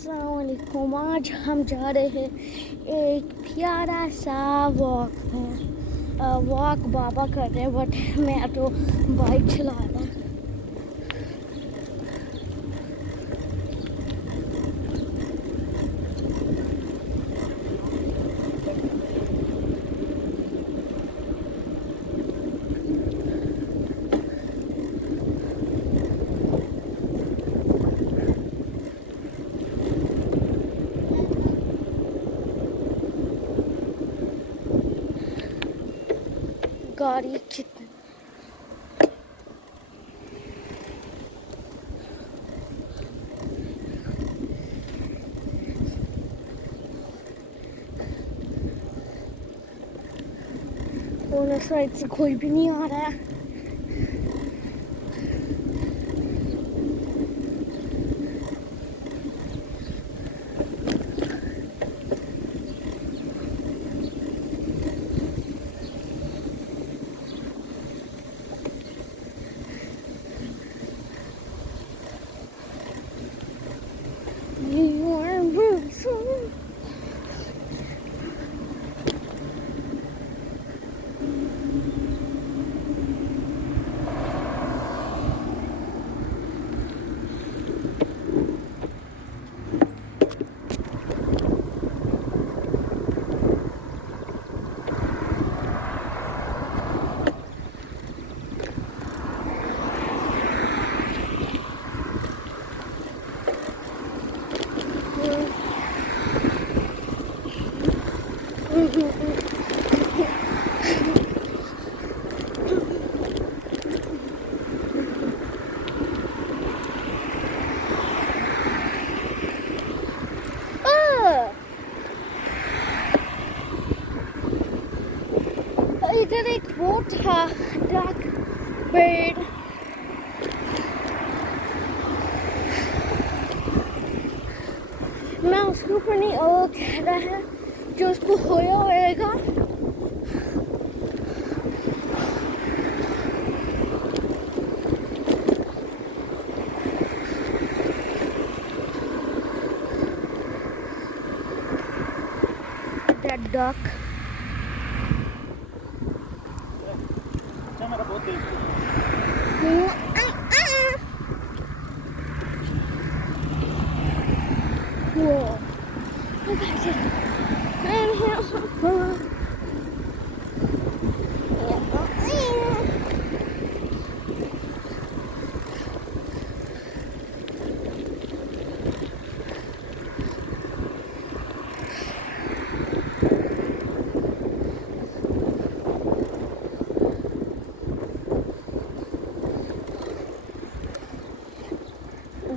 السلام علیکم. آج ہم جا رہے ہیں ایک پیارا سا واک بابا کر رہے ہیں, بٹ میں تو بائک چلا رہا ہوں. گاڑی کتنی اور سائڈ سے کوئی بھی نہیں آ رہا ہے. ادھر ایک وہ تھا ڈاک برڈ, میں اس کے اوپر نہیں, وہ کہہ رہا ہے جو اس کو ہویا ہوئے گا. That duck. Whoa. Look at it.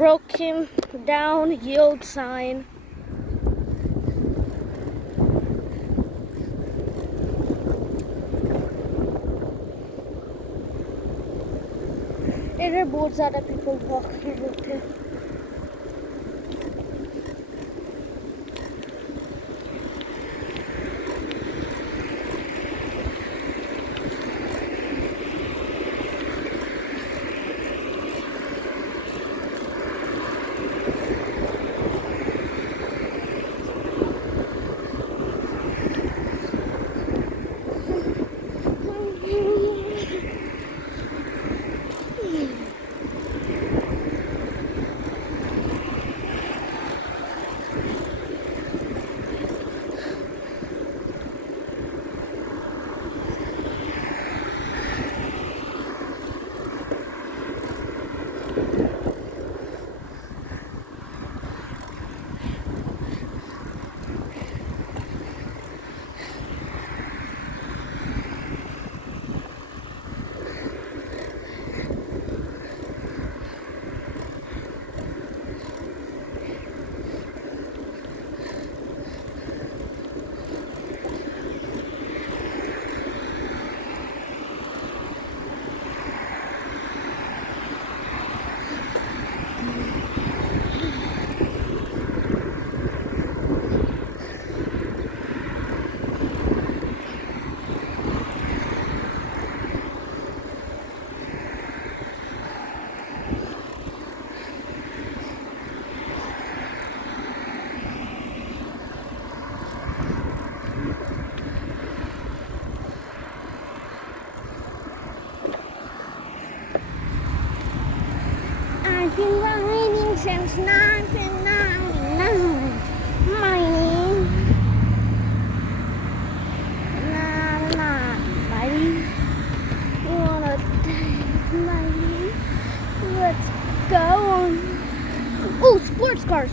Broken down yield sign. ادھر بہت زیادہ پیپل واک کر رہے تھے.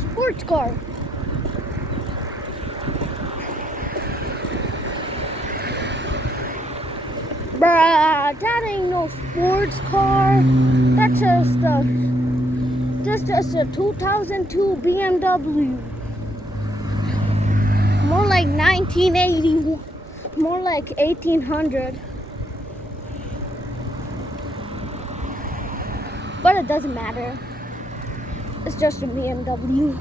sports car. Bruh, that ain't no sports car. That's just a 2002 BMW. More like 1980, more like 1800. But it doesn't matter. It's just a BMW.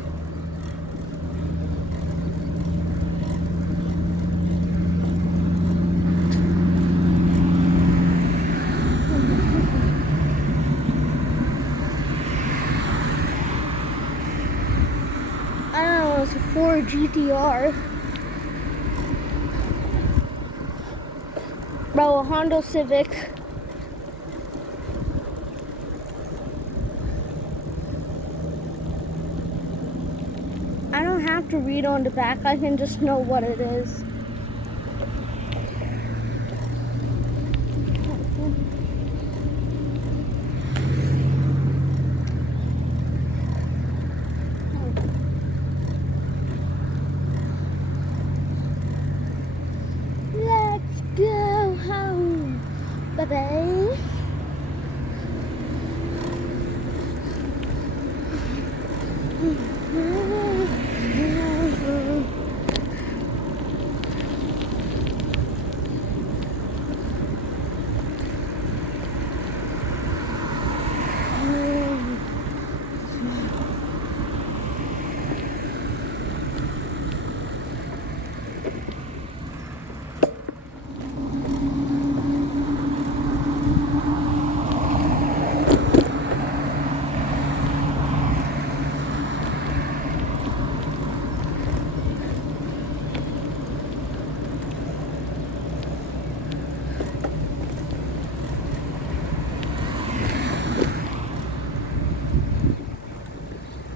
I don't know, it's a Ford GTR. Bro, a Honda Civic. I don't have to read on the back, I can just know what it is. Let's go home, baby.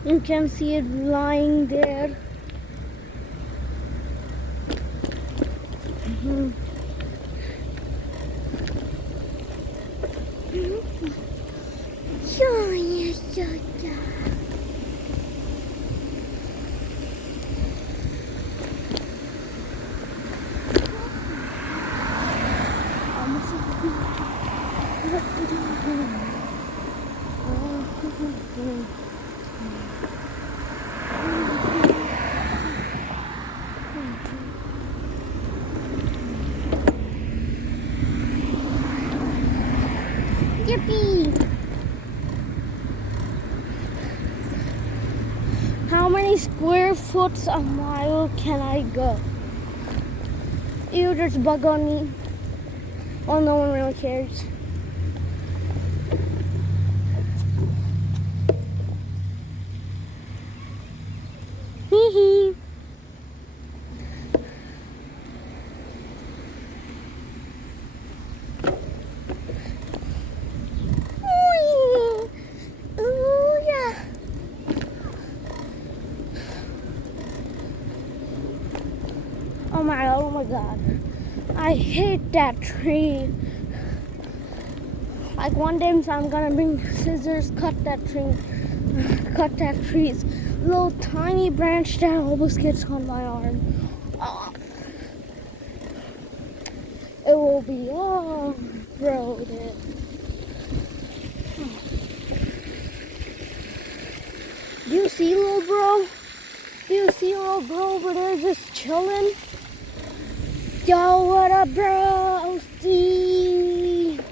You can see it lying there. Yippee! How many square foot a mile can I go? Ew, there's a bug on me. Oh, no one really cares. Hee hee. Oh my god, I hate that tree. Like one day I'm gonna bring scissors, cut that tree's little tiny branch that almost gets on my arm off. It will be all roaded. Do you see little bro? Do you see little bro over there just chilling? Yo, what up, bro? Steve.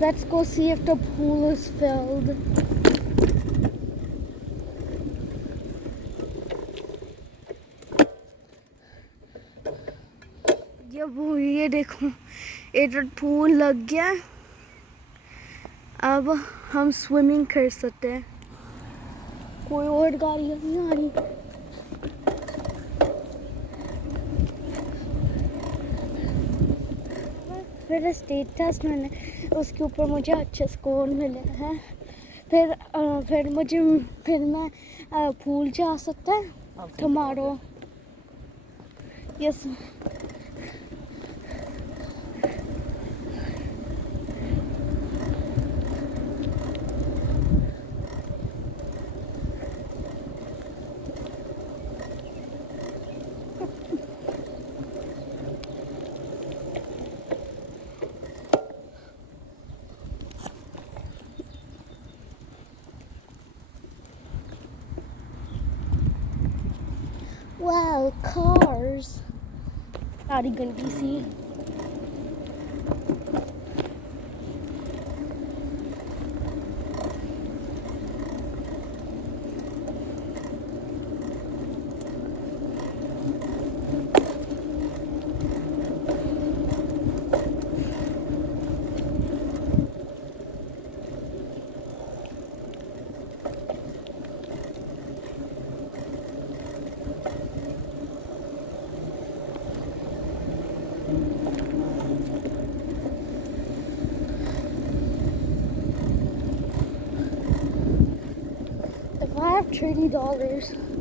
Let's go see if the pool is filled. ये देखो इधर pool लग गया. अब हम swimming कर सकते हैं. कोई और गाड़ियाँ नहीं आ रही. फिर स्टेट टेस्ट मैंने उसके ऊपर मुझे अच्छे स्कोर मिले हैं. फिर मैं पूल जा सकता है tomorrow. Yes. Wow, cars. Not even DC. If I have $30